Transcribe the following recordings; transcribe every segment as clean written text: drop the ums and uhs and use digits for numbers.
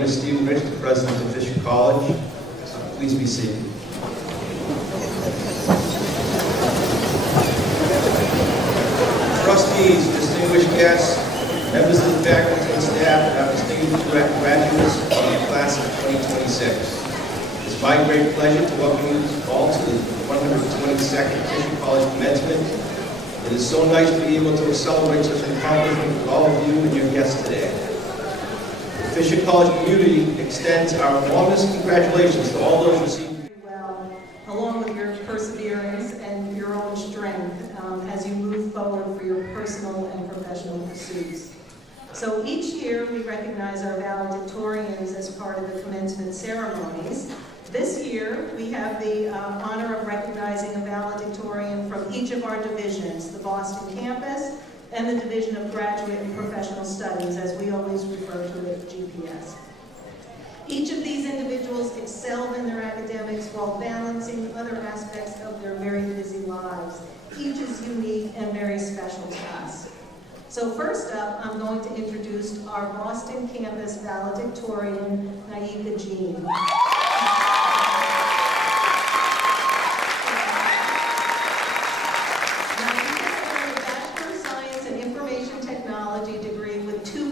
name is Steve Rich, the president of Fisher College. Please be seated. Trustees, distinguished guests, members of the faculty and staff, and our distinguished graduates of the class of 2026. It's my great pleasure to welcome you all to the 122nd Fisher College Commencement. It is so nice to be able to celebrate such an accomplishment with all of you and your guests today. The Fisher College community extends our warmest congratulations to all those receiving. Well, along with your perseverance and your own strength as you move forward for your personal and professional pursuits. So each year we recognize our valedictorians as part of the commencement ceremonies. This year we have the honor of recognizing a valedictorian from each of our divisions, the Boston campus and the Division of Graduate and Professional Studies, as we always refer to it, GPS. Each of these individuals excelled in their academics while balancing other aspects of their very busy lives. Each is unique and very special to us. So first up, I'm going to introduce our Boston campus valedictorian, Naika Jean.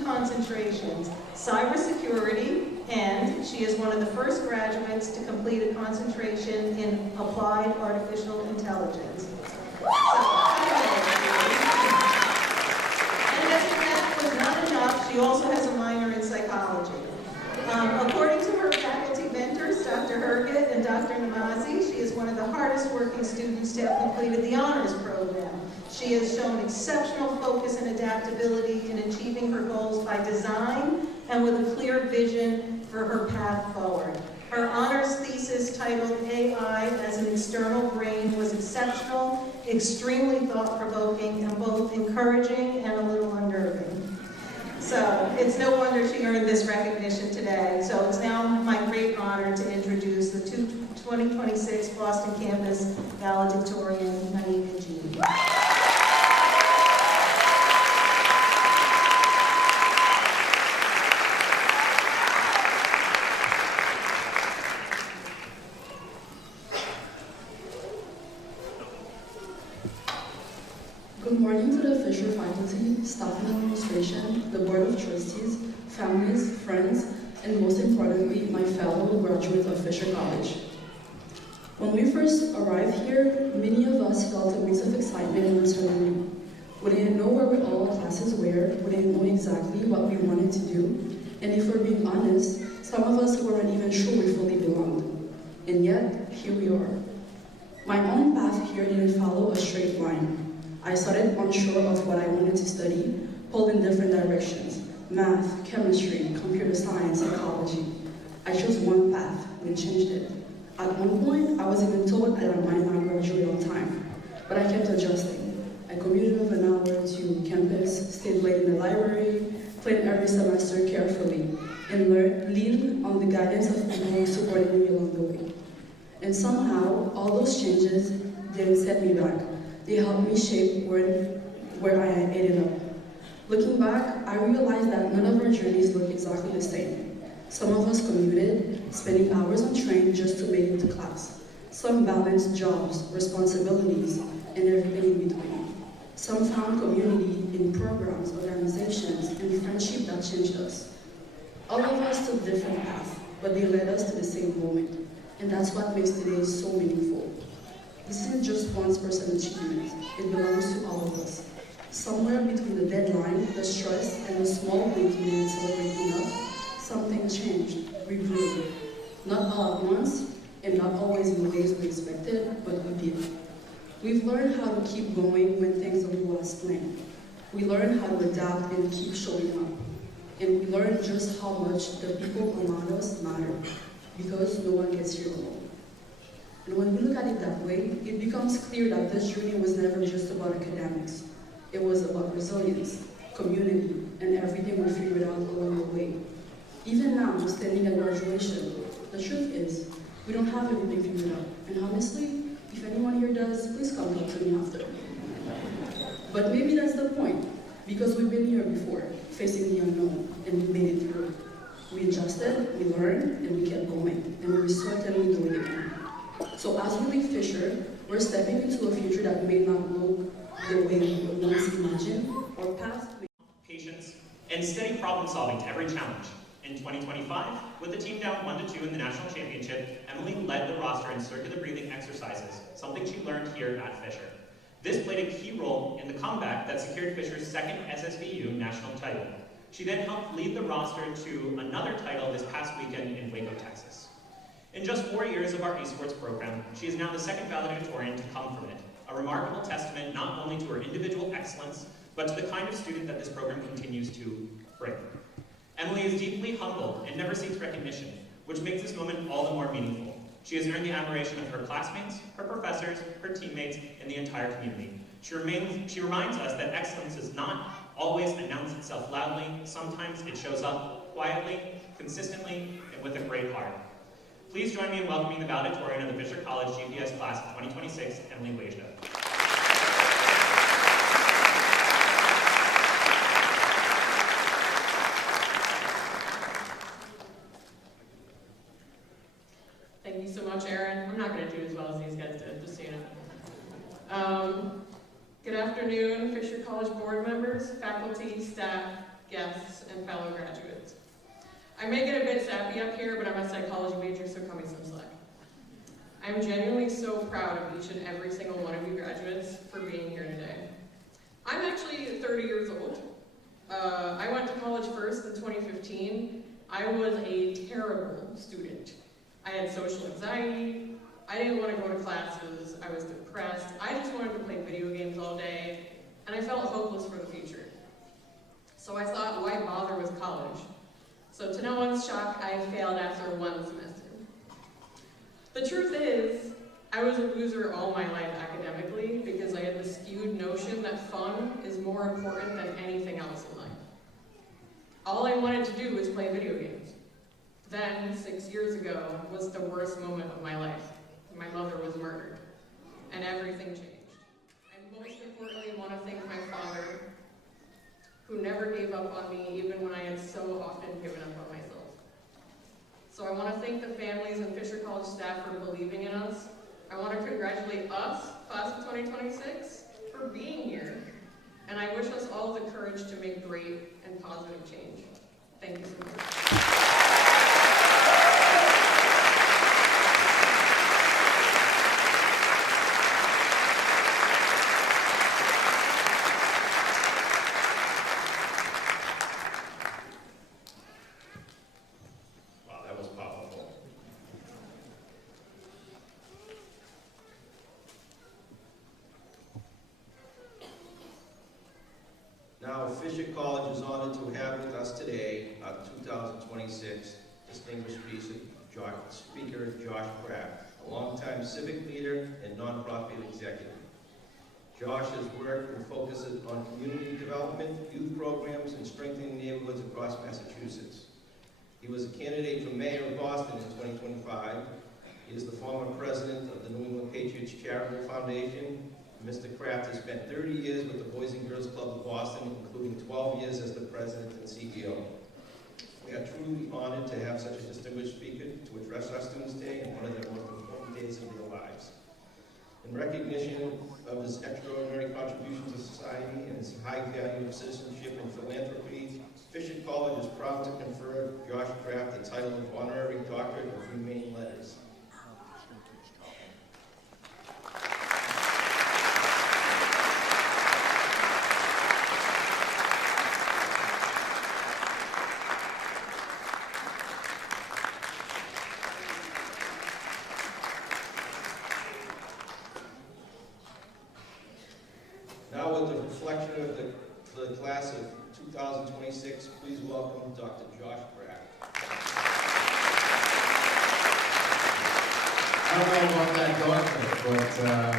Concentrations, cybersecurity, and she is one of the first graduates to complete a concentration in applied artificial intelligence. And as if that was not enough, she also has a minor in psychology. According to her faculty mentors, Dr. Herget and Dr. Namazi, she is one of the hardest working students to have completed the honors program. She has shown exceptional focus and adaptability in achieving her goals by design and with a clear vision for her path forward. Her honors thesis titled AI as an External Brain was exceptional, extremely thought-provoking, and both encouraging and a little unnerving. So it's no wonder she earned this recognition today. So it's now my great honor to introduce the 2026 Boston campus valedictorian, Naika Jean. Good morning to the Fisher faculty, staff and administration, the board of trustees, families, friends, and most importantly, my fellow graduates of Fisher College. When we first arrived here, many of us felt a mix of excitement and uncertainty. We didn't know where all our classes were, we didn't know exactly what we wanted to do, and if we're being honest, some of us weren't even sure we fully belonged. And yet, here we are. My own path here didn't follow a straight line. I started unsure of what I wanted to study, pulled in different directions: math, chemistry, computer science, psychology. I chose one path and changed it. At one point, I was even told that I might not graduate on time, but I kept adjusting. I commuted over an hour to campus, stayed late in the library, planned every semester carefully, and leaned on the guidance of people who supported me along the way. And somehow, all those changes didn't set me back. They helped me shape where I ended up. Looking back, I realized that none of our journeys look exactly the same. Some of us commuted, spending hours on train just to make it to class. Some balanced jobs, responsibilities, and everything in between. Some found community in programs, organizations, and friendship that changed us. All of us took different paths, but they led us to the same moment. And that's what makes today so meaningful. This isn't just one person's achievement, it belongs to all of us. Somewhere between the deadline, the stress, and the small wins we didn't celebrate enough, something changed, we grew. Not all at once, and not always in the ways we expected, but we did. We've learned how to keep going when things don't go as planned. We learned how to adapt and keep showing up. And we learned just how much the people around us matter, because no one gets here alone. And when we look at it that way, it becomes clear that this journey was never just about academics. It was about resilience, community, and everything we figured out along the way. Even now, standing at graduation, the truth is, we don't have everything figured out. And honestly, if anyone here does, please come talk to me after. But maybe that's the point, because we've been here before, facing the unknown, and we made it through. We adjusted, we learned, and we kept going, and we researched and we do it again. So as we leave Fisher, we're stepping into a future that may not look the way we once imagined. Our path patience, and steady problem solving to every challenge. In 2025, with the team down 1-2 in the national championship, Emily led the roster in circular breathing exercises, something she learned here at Fisher. This played a key role in the comeback that secured Fisher's second SSVU national title. She then helped lead the roster to another title this past weekend in Waco, Texas. In just 4 years of our esports program, she is now the second valedictorian to come from it, a remarkable testament not only to her individual excellence, but to the kind of student that this program continues to bring. Emily is deeply humble and never seeks recognition, which makes this moment all the more meaningful. She has earned the admiration of her classmates, her professors, her teammates, and the entire community. She reminds us that excellence does not always announce itself loudly. Sometimes it shows up quietly, consistently, and with a great heart. Please join me in welcoming the valedictorian of the Fisher College GPS class of 2026, Emily Wajda. Thank you so much, Erin. I'm not going to do as well as these guys did, just so you know. Good afternoon, Fisher College board members, faculty, staff, guests, and fellow graduates. I may get a bit sappy up here, but I'm a psychology major, so cut me some slack. I'm genuinely so proud of each and every single one of you graduates for being here today. I'm actually 30 years old. I went to college first in 2015. I was a terrible student. I had social anxiety, I didn't want to go to classes, I was depressed, I just wanted to play video games all day, and I felt hopeless for the future. So I thought, why bother with college? So to no one's shock, I failed after 1 semester. The truth is, I was a loser all my life academically because I had the skewed notion that fun is more important than anything else in life. All I wanted to do was play video games. Then, 6 years ago, was the worst moment of my life. My mother was murdered, and everything changed. I most importantly want to thank my father, who never gave up on me, even when I had so often given up on myself. So I want to thank the families and Fisher College staff for believing in us. I want to congratulate us, class of 2026, for being here. And I wish us all the courage to make great and positive change. Thank you so much. Now, Fisher College is honored to have with us today our 2026 Distinguished Speaker Josh Kraft, a longtime civic leader and nonprofit executive. Josh has worked and focuses on community development, youth programs, and strengthening neighborhoods across Massachusetts. He was a candidate for mayor of Boston in 2025. He is the former president of the New England Patriots Charitable Foundation. Mr. Kraft has spent 30 years with the Boys and Girls Club of Boston, including 12 years as the president and CEO. We are truly honored to have such a distinguished speaker to address our students today in one of their most important days of their lives. In recognition of his extraordinary contribution to society and his high value of citizenship and philanthropy, Fisher College is proud to confer Josh Kraft the title of Honorary Doctorate of Humane Letters. Now, with the reflection of the class of 2026, please welcome Dr. Josh Kraft. I don't know about that doctorate,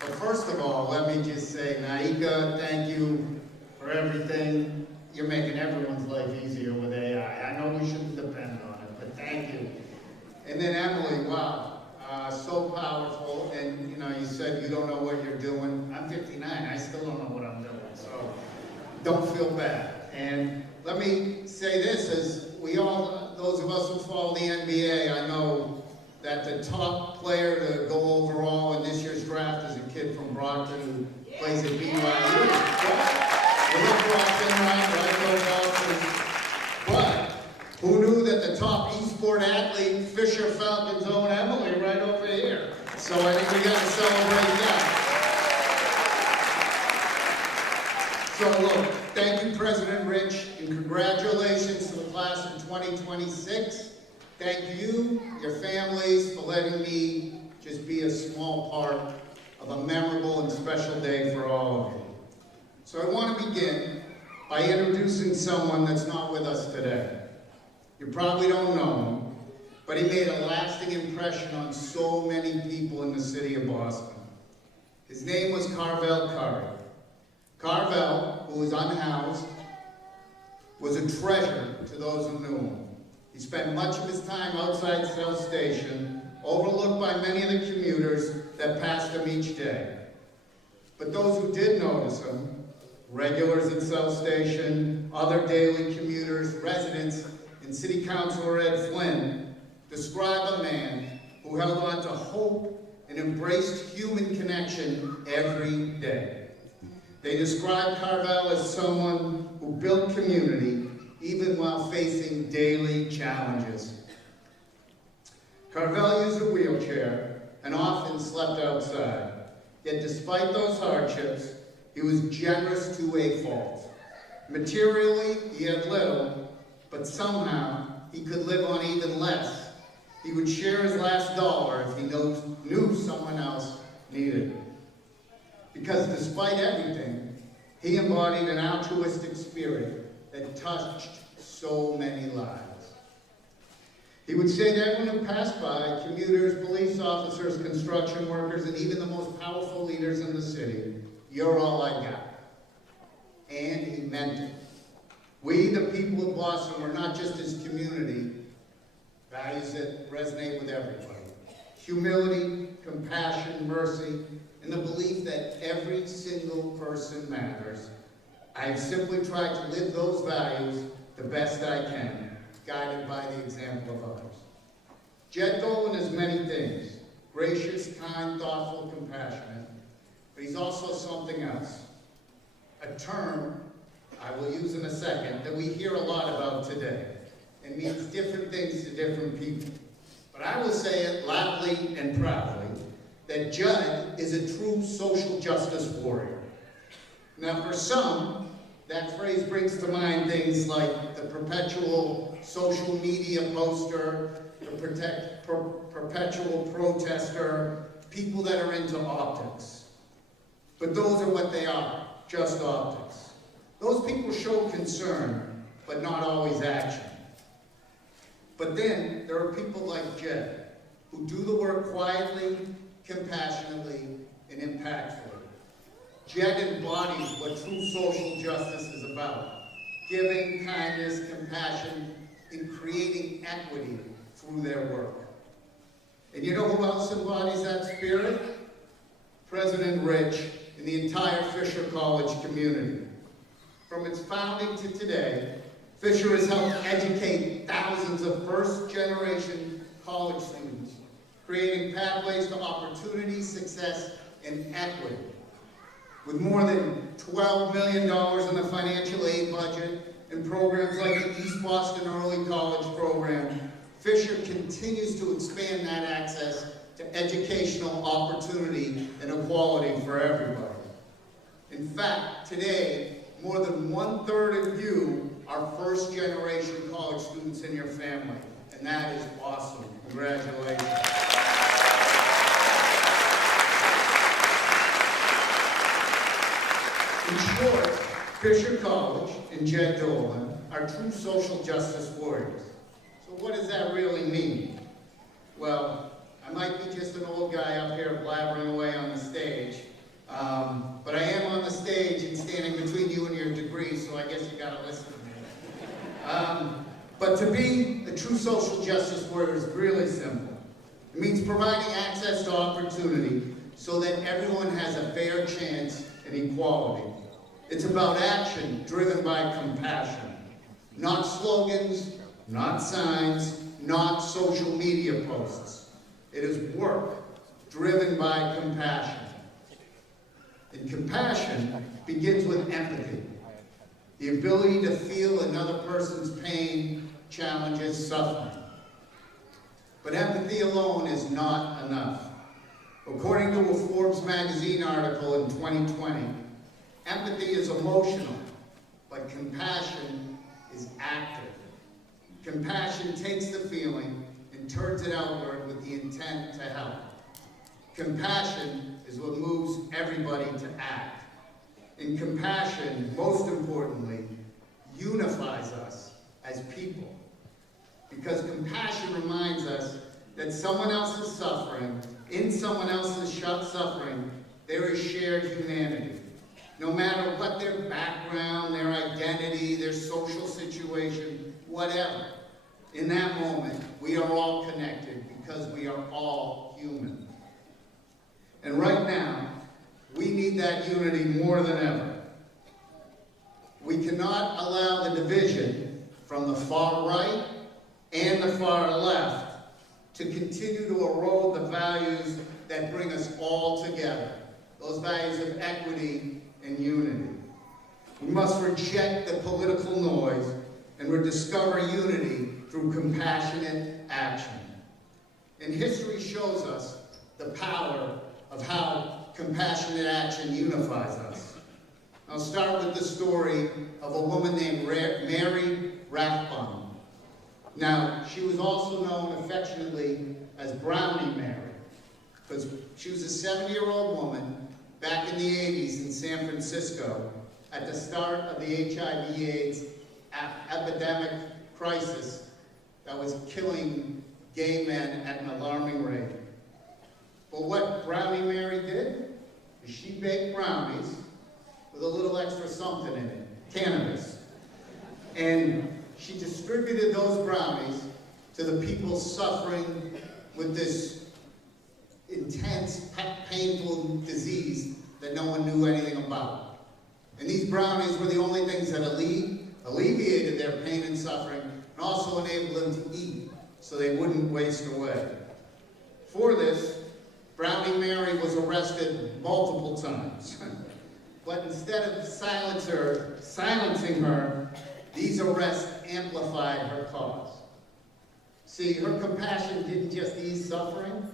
but first of all, let me just say, Naika, thank you for everything. You're making everyone's life easier with AI. I know we shouldn't depend on it, but thank you. And then Emily, wow. So powerful, and you said you don't know what you're doing. I'm 59, I still don't know what I'm doing, so don't feel bad. And let me say this, as we those of us who follow the NBA, I know that the top player to go overall in this year's draft is a kid from Brockton who plays at BYU. But who knew that the top e-sport athlete, Fisher Falcons' own Emily, right over here? So I think we got to celebrate that. So look, thank you, President Rich, and congratulations to the class of 2026. Thank you, your families, for letting me just be a small part of a memorable and special day for all of you. So I want to begin by introducing someone that's not with us today. You probably don't know him, but he made a lasting impression on so many people in the city of Boston. His name was Carvel Curry. Carvel, who was unhoused, was a treasure to those who knew him. He spent much of his time outside South Station, overlooked by many of the commuters that passed him each day. But those who did notice him, regulars at South Station, other daily commuters, residents, and City Councilor Ed Flynn, describe a man who held on to hope and embraced human connection every day. They described Carvel as someone who built community even while facing daily challenges. Carvel used a wheelchair and often slept outside. Yet despite those hardships, he was generous to a fault. Materially, he had little, but somehow he could live on even less. He would share his last dollar if he knew someone else needed it. Because despite everything, he embodied an altruistic spirit that touched so many lives. He would say to everyone who passed by, commuters, police officers, construction workers, and even the most powerful leaders in the city, "You're all I got." And he meant it. We, the people of Boston, were not just his community, values that resonate with everybody. Humility, compassion, mercy, and the belief that every single person matters. I've simply tried to live those values the best I can, guided by the example of others. Jed Dolan is many things: gracious, kind, thoughtful, compassionate, but he's also something else. A term I will use in a second that we hear a lot about today and means different things to different people. But I will say it loudly and proudly that Judd is a true social justice warrior. Now for some, that phrase brings to mind things like the perpetual social media poster, the perpetual protester, people that are into optics. But those are what they are, just optics. Those people show concern, but not always action. But then there are people like Jed, who do the work quietly, compassionately, and impactfully. Jed embodies what true social justice is about: giving, kindness, compassion, and creating equity through their work. And you know who else embodies that spirit? President Rich and the entire Fisher College community. From its founding to today, Fisher has helped educate thousands of first-generation college students, creating pathways to opportunity, success, and equity. With more than $12 million in the financial aid budget and programs like the East Boston Early College Program, Fisher continues to expand that access to educational opportunity and equality for everybody. In fact, today, more than 1/3 of you are first-generation college students in your family, and that is awesome. Congratulations. In short, Fisher College and Jed Dolan are true social justice warriors. So what does that really mean? Well, I might be just an old guy up here blabbering away on the stage, but I am on the stage and standing between you and your degree, so I guess you gotta listen to me. But to be a true social justice warrior is really simple. It means providing access to opportunity so that everyone has a fair chance and equality. It's about action driven by compassion. Not slogans, not signs, not social media posts. It is work driven by compassion. And compassion begins with empathy, the ability to feel another person's pain, challenges, suffering. But empathy alone is not enough. According to a Forbes magazine article in 2020, empathy is emotional, but compassion is active. Compassion takes the feeling and turns it outward with the intent to help. Compassion is what moves everybody to act. And compassion, most importantly, unifies us as people. Because compassion reminds us that someone else is suffering, in someone else's suffering, there is shared humanity. No matter what their background, their identity, their social situation, whatever. In that moment, we are all connected because we are all human. And right now, we need that unity more than ever. We cannot allow the division from the far right and the far left to continue to erode the values that bring us all together, those values of equity and unity. We must reject the political noise and rediscover unity through compassionate action. And history shows us the power of how compassionate action unifies us. I'll start with the story of a woman named Mary Rathbun. Now, she was also known affectionately as Brownie Mary, because she was a 70-year-old woman back in the 80s in San Francisco at the start of the HIV/AIDS epidemic crisis that was killing gay men at an alarming rate. But what Brownie Mary did is she baked brownies with a little extra something in it, cannabis. And she distributed those brownies to the people suffering with this intense, painful disease that no one knew anything about. And these brownies were the only things that alleviated their pain and suffering, and also enabled them to eat so they wouldn't waste away. For this, Brownie Mary was arrested multiple times. But instead of silencing her, these arrests amplified her cause. See, her compassion didn't just ease suffering,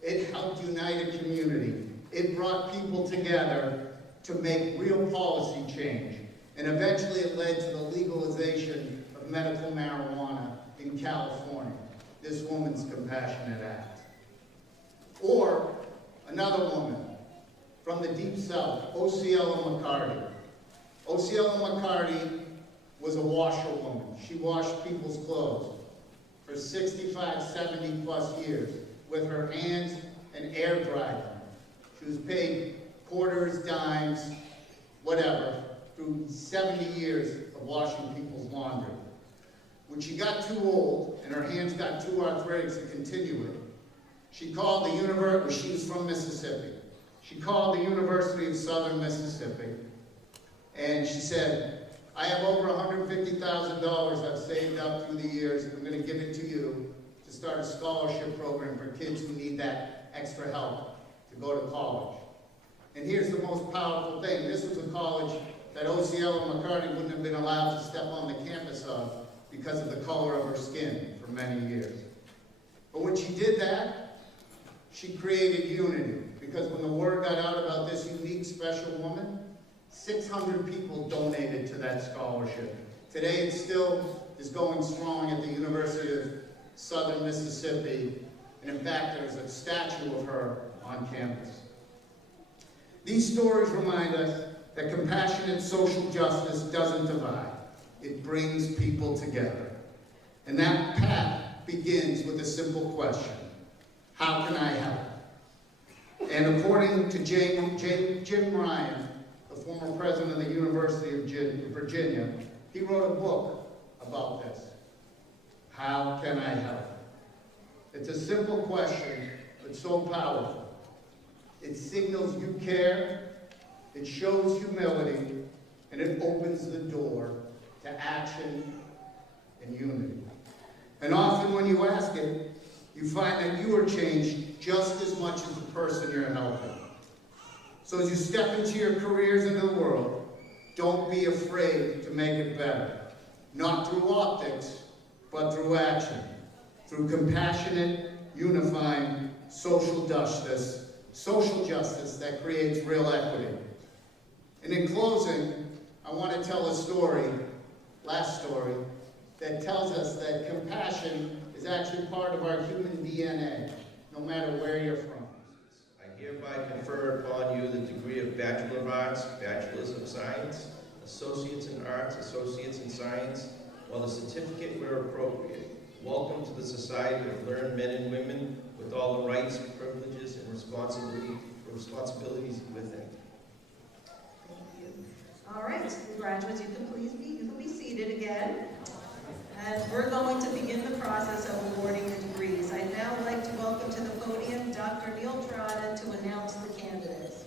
it helped unite a community. It brought people together to make real policy change. And eventually it led to the legalization of medical marijuana in California, this woman's compassionate act. Or another woman from the Deep South, Osceola McCarty. Osceola McCarty was a washerwoman. She washed people's clothes for 65, 70 plus years with her hands and air dried them. She was paid quarters, dimes, whatever, through 70 years of washing people's laundry. When she got too old and her hands got too arthritic to continue it, she called the university, she was from Mississippi. She called the University of Southern Mississippi and she said, I have over $150,000 I've saved up through the years. I'm going to give it to you to start a scholarship program for kids who need that extra help to go to college. And here's the most powerful thing. This was a college that Osceola McCarty wouldn't have been allowed to step on the campus of because of the color of her skin for many years. But when she did that, she created unity. Because when the word got out about this unique, special woman, 600 people donated to that scholarship. Today it still is going strong at the University of Southern Mississippi. And in fact, there's a statue of her on campus. These stories remind us that compassionate social justice doesn't divide. It brings people together. And that path begins with a simple question. How can I help? And according to Jim Ryan, the former president of the University of Virginia, he wrote a book about this. How can I help? It's a simple question, but so powerful. It signals you care, it shows humility, and it opens the door to action and unity. And often when you ask it, you find that you are changed just as much as the person you're helping. So as you step into your careers in the world, don't be afraid to make it better. Not through optics, but through action. Through compassionate, unifying social justice that creates real equity. And in closing, I want to tell a story, last story, that tells us that compassion is actually part of our human DNA, no matter where you're from. I hereby confer upon you the degree of Bachelor of Arts, Bachelors of Science, Associates in Arts, Associates in Science, while the certificate where appropriate. Welcome to the society of learned men and women with all the rights, privileges, and responsibilities within. Thank you. All right, graduates, you can be seated again. And we're going to begin the process of awarding the degrees. I'd now like to welcome to the podium Dr. Neil Trotta to announce the candidates.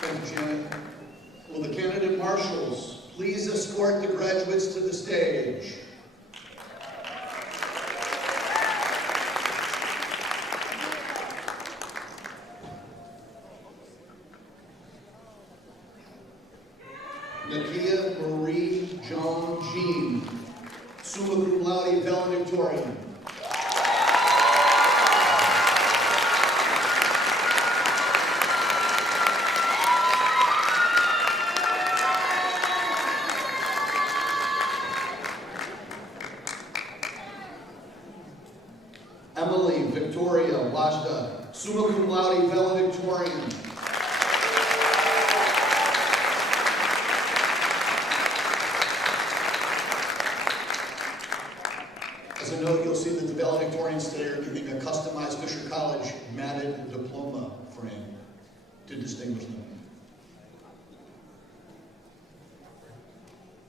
Thank you, Janet. Will the candidate marshals please escort the graduates to the stage? Nakia Marie Joan Jean, summa cum laude valedictorian. Emily Victoria Wajda, summa cum laude valedictorian. As a note, you'll see that the valedictorians today are giving a customized Fisher College matted diploma frame to distinguish them.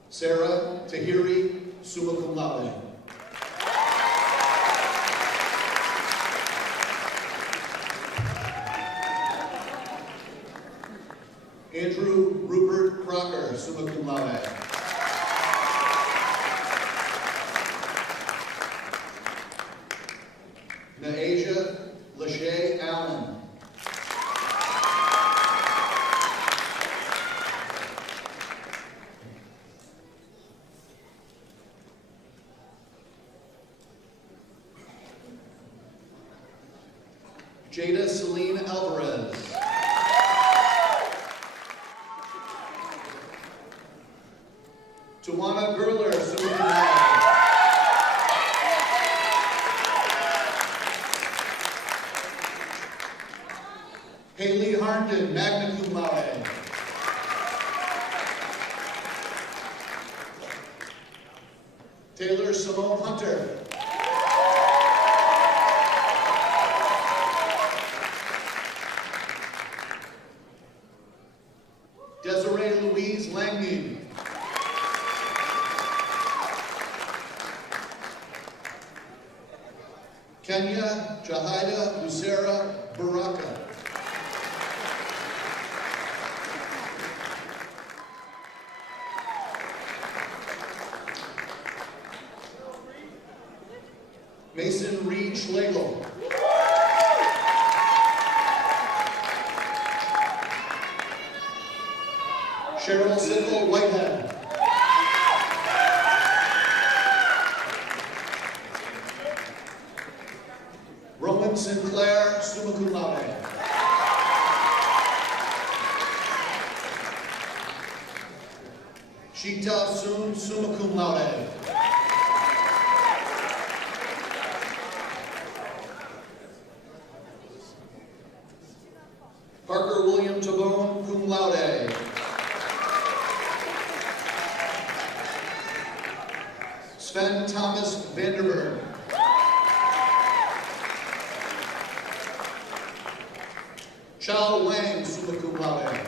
Sarah Tahiri, summa cum laude. Andrew Rupert Crocker, summa cum laude. Naasia Lachey Allen. Jada Celine Alvarez. Tawana Gerler, summa cum laude. Haley Harnden, magna cum laude. Taylor Simone Hunter. Desiree Louise Langby. Kenya Jahida Lucera Baraka. Mason Reed Schlegel. Cheryl Sickle Whitehead. Roman Sinclair, summa cum laude. Shita Soon, summa cum laude. Parker William Tabone, cum laude. Sven Thomas Vanderberg. Chao Wang, summa cum laude.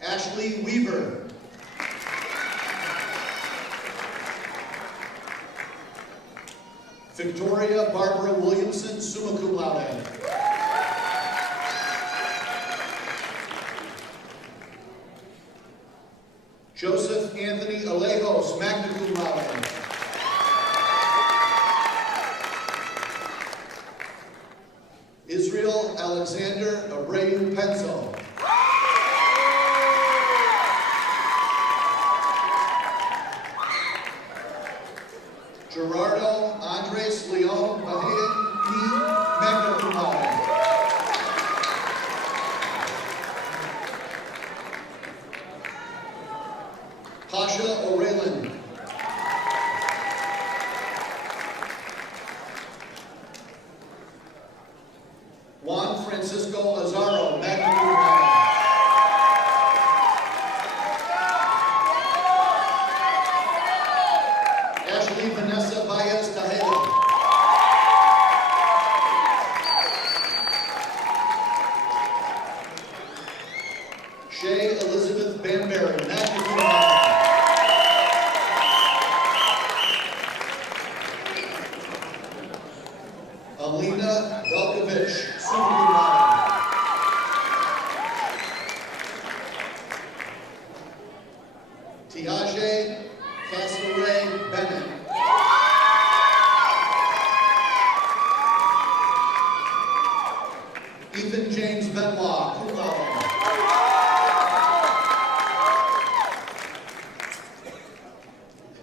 Ashley Weaver. Victoria Barbara Williamson, summa cum laude. Joseph Anthony Alejos, magna cum laude. Israel Alexander Abreu Penzo. Gerardo Andres Leon Bahian P. magna cum laude. Pasha Orelin. Juan Francisco Azaro, magna cum laude. Ashley Vanessa Baez Tejeda. Shay Elizabeth Banbury, magna cum laude. Alina Velkovich, summa cum laude. Tiaje Castleray Bennett. Ethan James Benoit, cum laude.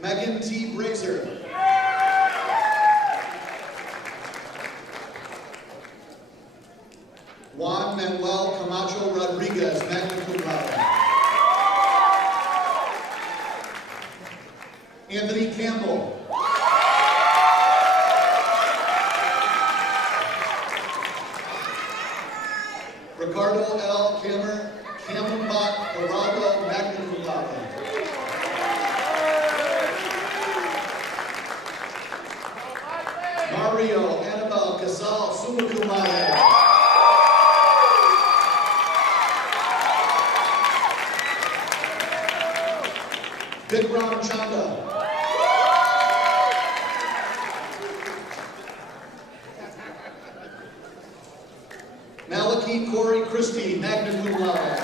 Megan T. Brazier. Juan Manuel Camacho Rodriguez, magna cum laude. Anthony Campbell. Ricardo L. Cameron-Bach Dorado, magna cum laude. Mario Annabelle Casal, summa cum laude. Vikram Chanda. Malaki Corey Christie, magna cum laude.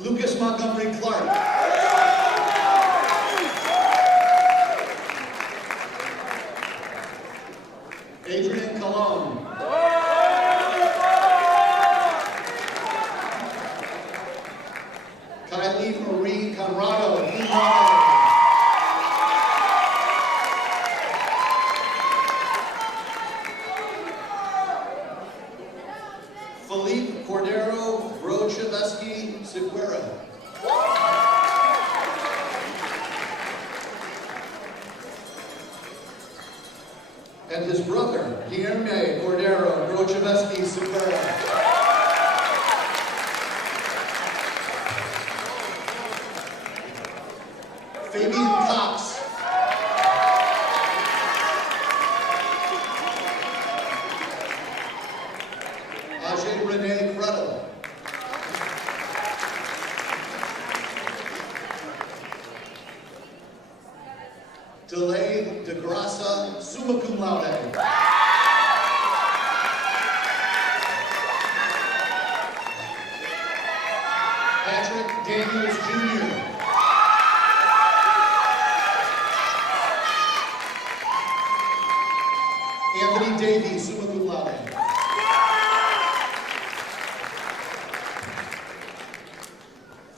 Lucas Montgomery Clark. Adrian Colon. Kylie Marie Conrado, cum laude. Philippe Cordero Brochevsky Seguera. And his brother, Guillermo Cordero Brochevsky Seguera. Fabian Cox. Ajay Rene Credle. Delay de Grassa, summa cum laude. Patrick Daniels Jr. Anthony Davies, summa cum laude.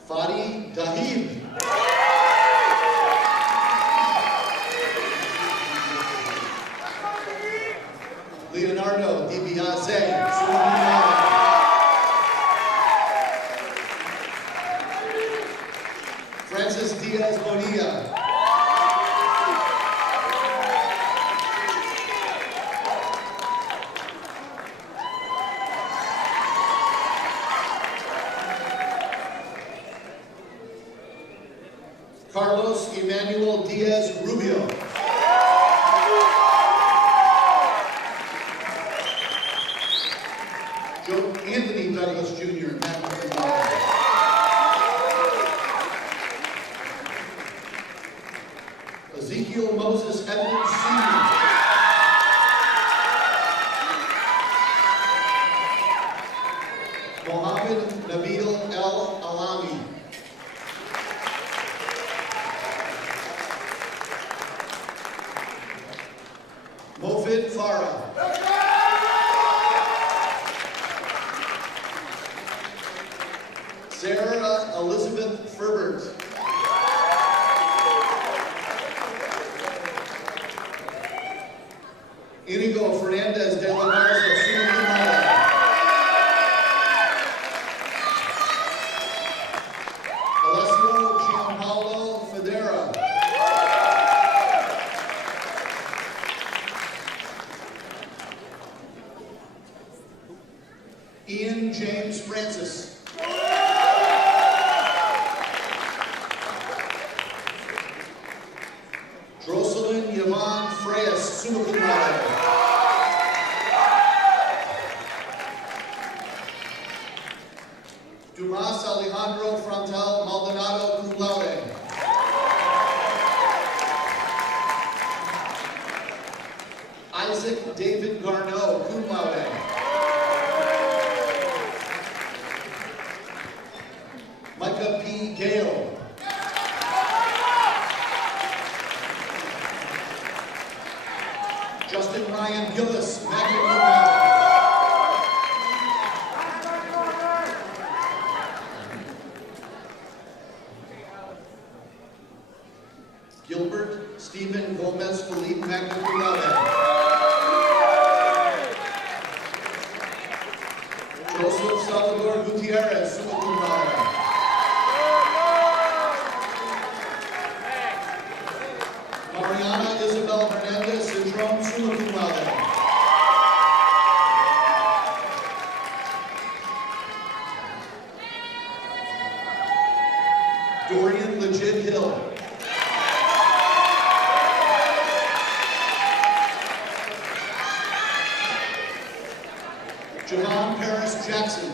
Fadi Dahib. Leonardo DiBiase, summa cum laude. Francis Diaz Bonilla. Carlos Emmanuel Diaz Rubio. Sarah Elizabeth Ferbert. Inigo Fernandez de la Garza, summa cum laude. Alessio Gianpaolo Federa. Ian James Francis. Jocelyn Yvonne Freyas, summa cum laude. Dumas Alejandro Frontal Maldonado, cum laude. Isaac David Garneau, cum laude. Micah P. Gale. Justin Ryan Gillis, magna cum laude. Gilbert Stephen Gomez Felipe, magna cum laude. Joseph Salvador Gutierrez, summa cum laude. Mariana Isabel Hernandez Citron, summa cum laude. Dorian Legit Hill. Javon Paris Jackson.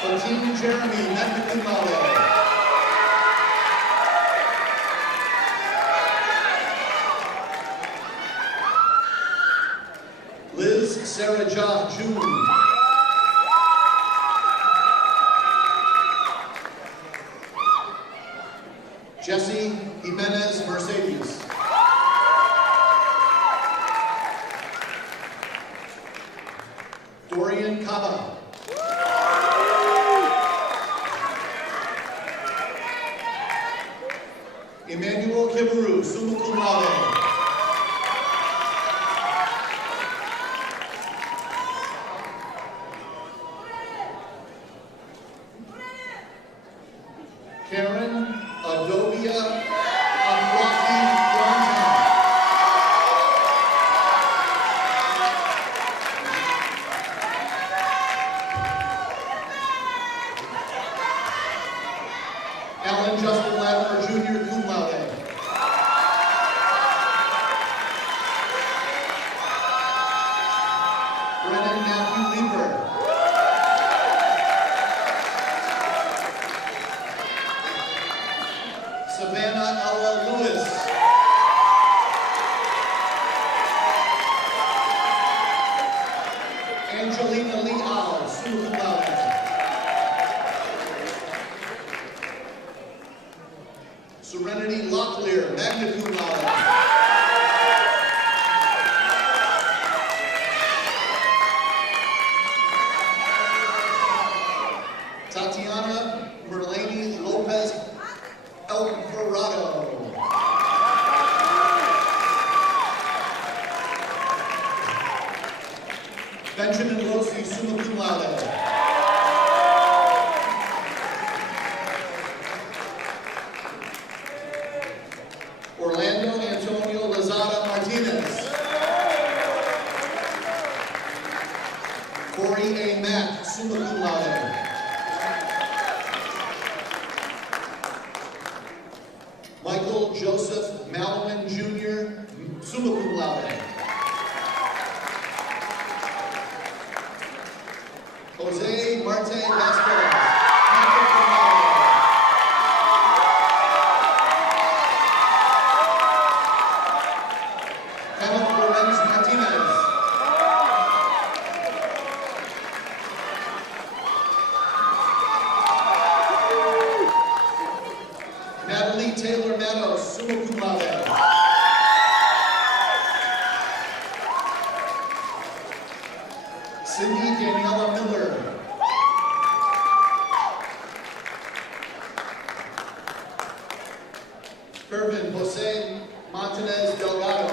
Fatine Jeremy, magna cum laude. Liz Sarah Ja June. Jesse Jimenez Mercedes. Dorian Cava. Emmanuel Kibaru, summa cum laude. Karen Adobia Amraki Longtime. Alan Justin Ladner Jr., cum laude. Brennan Matthew Lieber. Savannah Ella Lewis. Angelina Leal, summa cum laude. Serenity Locklear, magna cum laude. Tatiana Merlani Lopez Alvarado. Benjamin Rossi, summa cum laude. Orlando Antonio Lazada Martinez. Corey A. Mack, summa cum laude. Michael Joseph Malman Jr., summa cum laude. Jose Marte Vasquez, magna cum laude. Kenneth Lorenz Martinez. Natalie Taylor Manos, summa cum laude. Cindy Daniela Miller. Kervin Jose Montanez Delgado.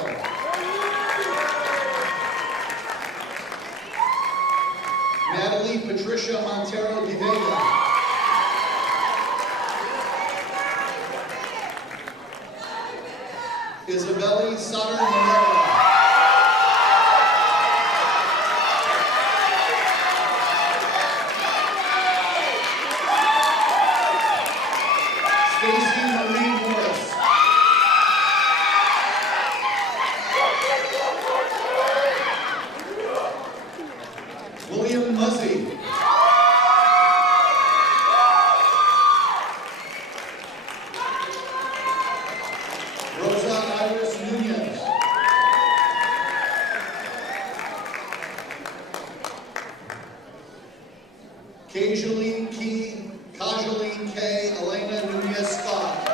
Natalie Patricia Montero de Vega. Isabelle Sauter Morera. Stacy Marie Morris. William Muzzy. Rosa Iris Nunez. Kajaleen K. Elena Nunez Scott.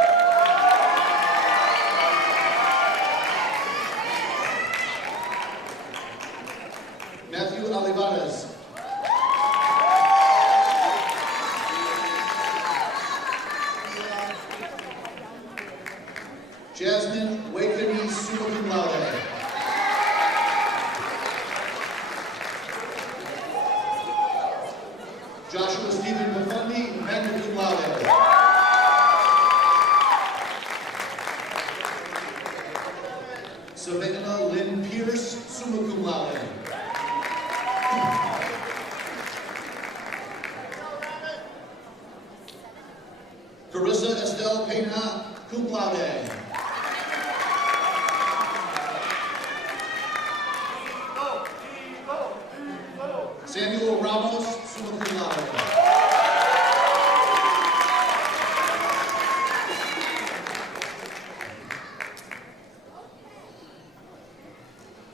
Matthew Olivares. Jasmine Wakeni summa cum laude. Joshua Stephen Bafundi, magna cum laude. Savannah Lynn Pierce, summa cum laude. Carissa Estelle Pena, cum laude. Samuel Ramos, summa cum laude.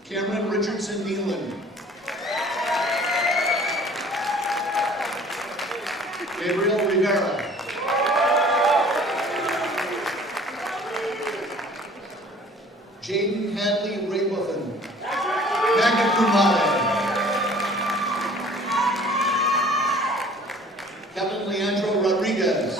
Cameron Richardson Nealon. Gabriel Rivera. Jaden Hadley Raybuffin, magna cum laude. Captain Leandro Rodriguez.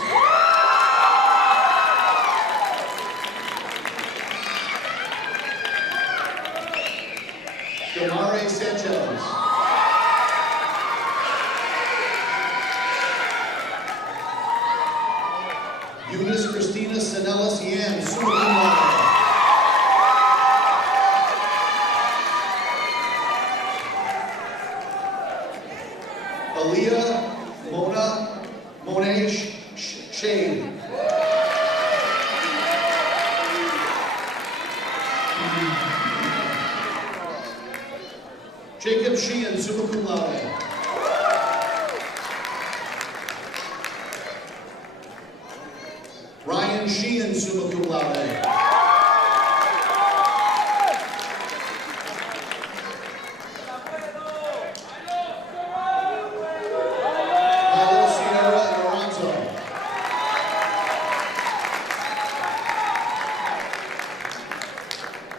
Damare Sanchez. Eunice Christina Sanellis Yan, summa cum laude. Aaliyah Mona Monet Shade. Jacob Sheehan, summa cum laude. Ryan Sheehan, summa cum laude. Paolo Sierra Lorenzo.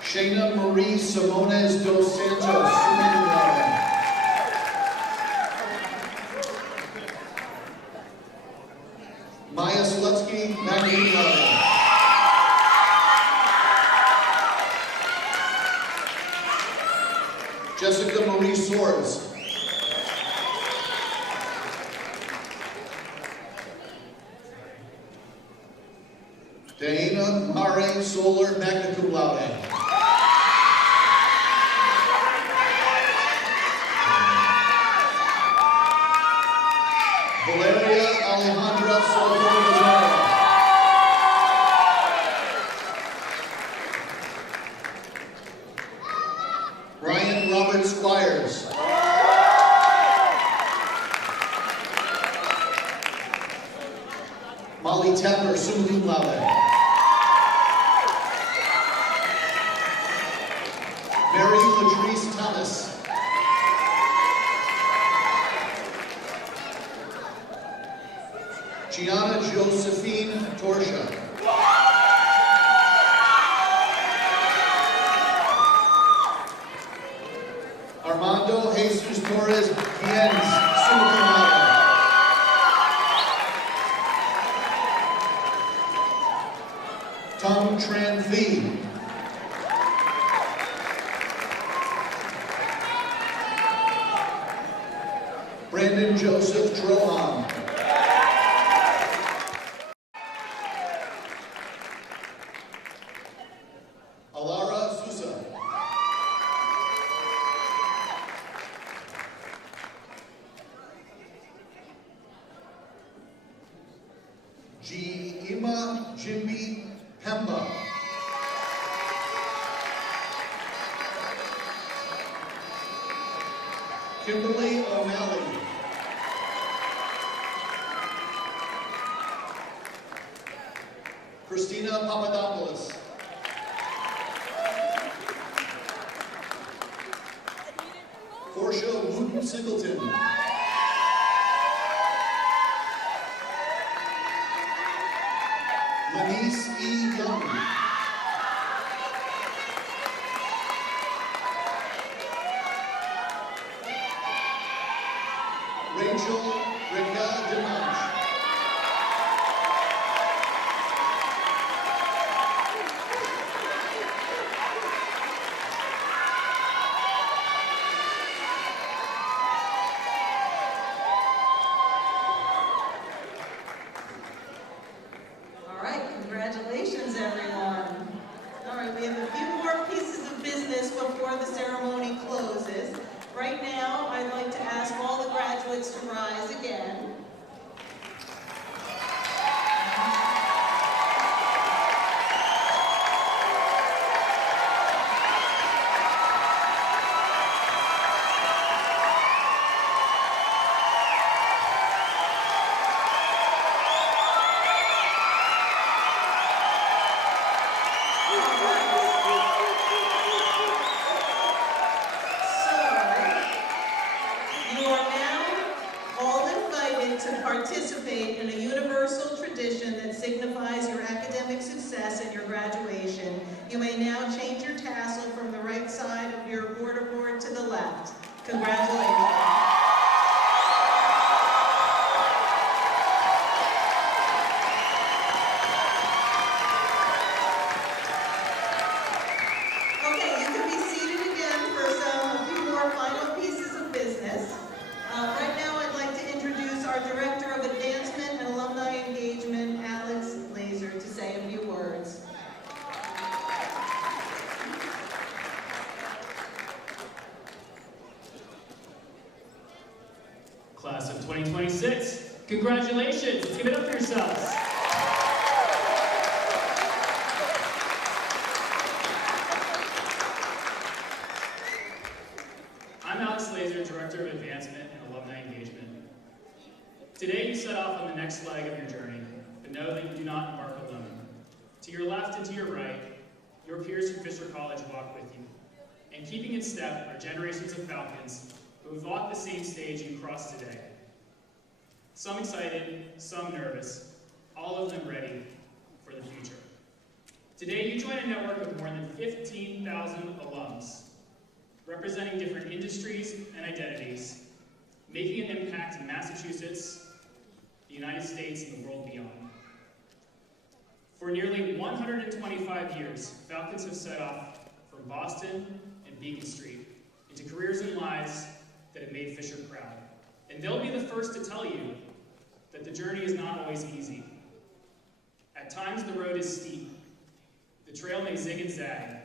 Shayna Marie Simones dos Santos, summa cum laude. Maya Slutsky, magna cum laude. Jessica Marie Swords. Diana Mare Solar, magna cum laude. Valeria Alejandra Soto Rosero. Ryan Robert Squires. Molly Tapper, summa cum laude. Mary Latrice Thomas. Gianna Josephine Torsha. Armand Rolando Jesus Torres Giens, summa cum laude. Tung Tran Thi. Brandon Joseph Trohan. Alara Sousa. Ima Jimby Pemba. Kimberly O'Malley. Christina Papadopoulos. Portia Wooten Singleton. Lenise E. Young. Rachel Rika Demange. All right, congratulations, everyone. All right, we have a few more pieces of business before the ceremony closes. Right now, I'd like to ask all the graduates to rise again. You are now all invited to participate in a universal tradition that signifies your academic success and your graduation. You may now change your tassel from the right side of your board to the left. Congratulations. Okay, you can be seated again for a few more final pieces of business. Right now, I'd like to introduce our Director of Advancement and Alumni Engagement, Alex Laser, to say a few words. Class of 2026, congratulations! Let's give it up for yourselves. I'm Alex Laser, Director of Advancement and Alumni Engagement. Today you set off on the next leg of your journey, but know that you do not embark alone. To your left and to your right, your peers from Fisher College walk with you. And keeping in step are generations of Falcons who have walked the same stage you crossed today. Some excited, some nervous, all of them ready for the future. Today you join a network of more than 15,000 alums, representing different industries and identities, making an impact in Massachusetts, the United States, and the world beyond. For nearly 125 years, Falcons have set off from Boston and Beacon Street into careers and lives that have made Fisher proud. And they'll be the first to tell you that the journey is not always easy. At times the road is steep. The trail may zig and zag.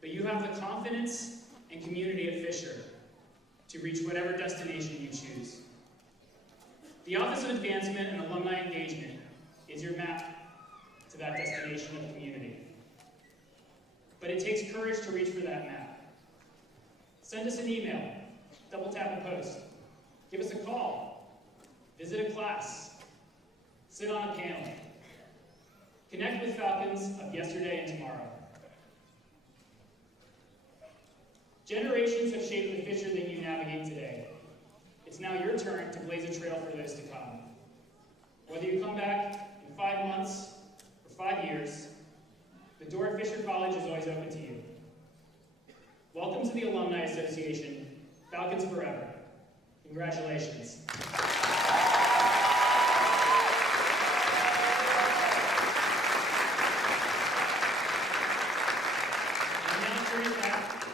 But you have the confidence and community at Fisher to reach whatever destination you choose. The Office of Advancement and Alumni Engagement is your map to that destination of community. But it takes courage to reach for that map. Send us an email, double tap a post, give us a call, visit a class, sit on a panel, connect with Falcons of yesterday and tomorrow. Generations have shaped the Fisher that you navigate today. It's now your turn to blaze a trail for those to come. Whether you come back in 5 months or 5 years, the door at Fisher College is always open to you. Welcome to the Alumni Association Falcons forever. Congratulations. Turn it back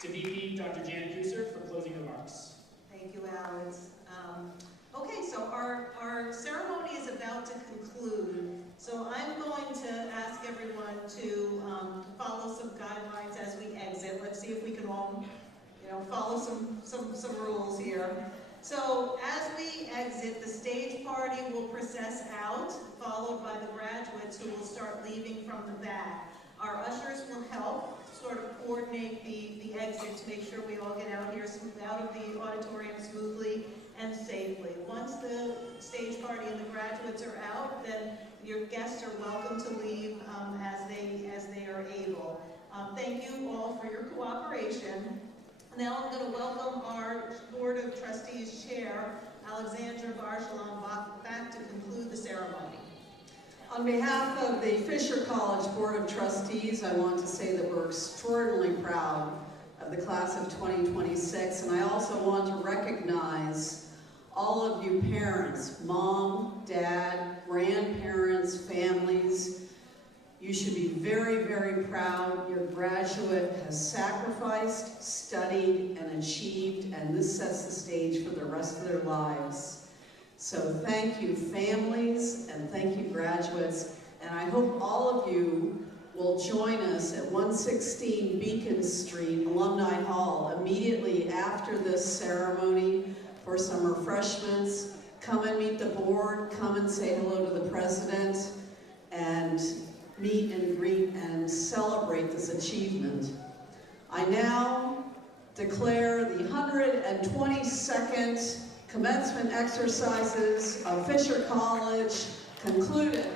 to VP Dr. Janet Kuser for closing remarks. Thank you, Alex. Okay, so our ceremony is about to conclude. So I'm going to ask everyone to follow some guidelines as we exit. Let's see if we can all, follow some rules here. So as we exit, the stage party will process out, followed by the graduates who will start leaving from the back. Our ushers will help sort of coordinate the exit to make sure we all get out here, out of the auditorium smoothly and safely. Once the stage party and the graduates are out, then your guests are welcome to leave as they are able. Thank you all for your cooperation. Now I'm going to welcome our Board of Trustees Chair, Alexandra Barshalom, back to conclude the ceremony. On behalf of the Fisher College Board of Trustees, I want to say that we're extraordinarily proud of the class of 2026, and I also want to recognize all of you parents, mom, dad, grandparents, families. You should be very, very proud. Your graduate has sacrificed, studied, and achieved, and this sets the stage for the rest of their lives. So thank you, families, and thank you, graduates. And I hope all of you will join us at 116 Beacon Street, Alumni Hall, immediately after this ceremony for some refreshments. Come and meet the board, come and say hello to the president, and meet and greet and celebrate this achievement. I now declare the 122nd commencement exercises of Fisher College concluded.